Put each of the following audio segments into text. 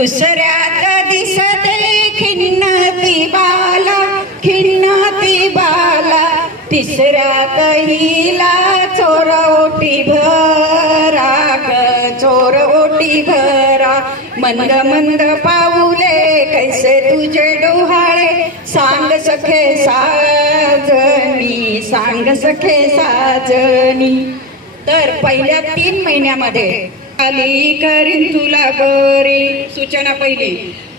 दुसऱ्यात दिसते खिन्नती बाला, खिन्नती बाला, तिसऱ्यात हिला चोर ओटी भरा ग, चोर ओटी भरा. मंद मंद पाऊले कैसे तुझे डोहाळे, सांग सखे साजनी, सांग सखे साजनी. तर पहिल्या 3 महिन्यामध्ये आली करीन तुला बरी. सूचना पहिली,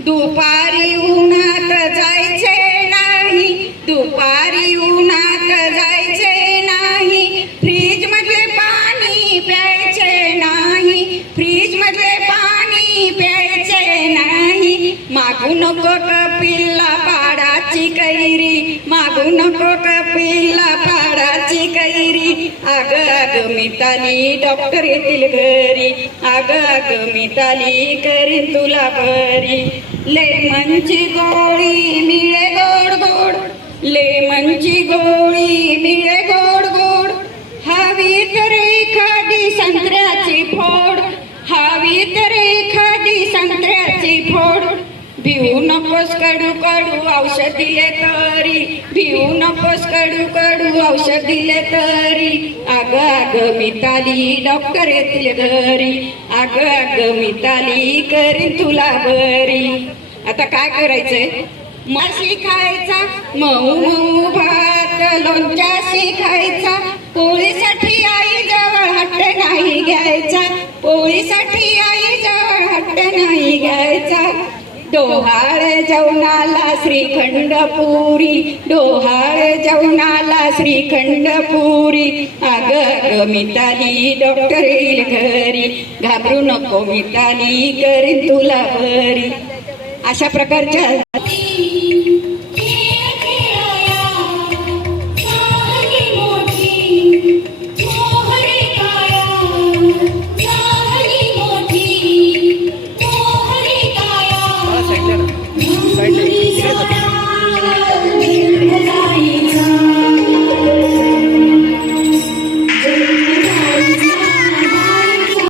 दुपारी उन्हात जायचे नाही, दुपारी उन्हात जायचे नाही, फ्रीज मधले पाणी प्यायचे नाही, फ्रीज मधले पाणी प्यायचे नाही. मागू नको कपिलला पाडाची कैरी, मागू नको कपिलला पाडाची कैरी. अग अग मिताली डॉक्टर येतील घरी, अग अग मिताली करीन तुला बरी. लेमनची गोळी मिळे गोड गोड, लेमनची गोळी मिळे गोड गोड. हवी तर एखादी संत्र्याची फोड, हवी तर एखादी संत्र्याची फोड. भिवू नकोस कडू कडू औषध दिले तरी, भिवू नकोस कडू कडू औषध दिले तरी. अग अग मिताली डॉक्टर येतील घरी, अग अग मिताली करीन तुला बरी. आता काय करायचंय, माशी खायचा, मऊ मऊ भात लोणच्याशी खायचा. पोळीसाठी आई जवळ हट्ट नाही घ्यायचा, पोळीसाठी आई जवळ हट्ट नाही घ्यायचा. डोहाळ जेवणाला श्रीखंड पुरी, डोहाळ जेवणाला श्रीखंड पुरी. अग अग मिताली डॉक्टर येईल घरी, घाबरू नको मिताली करीन तुला बरी. अशा प्रकारच्या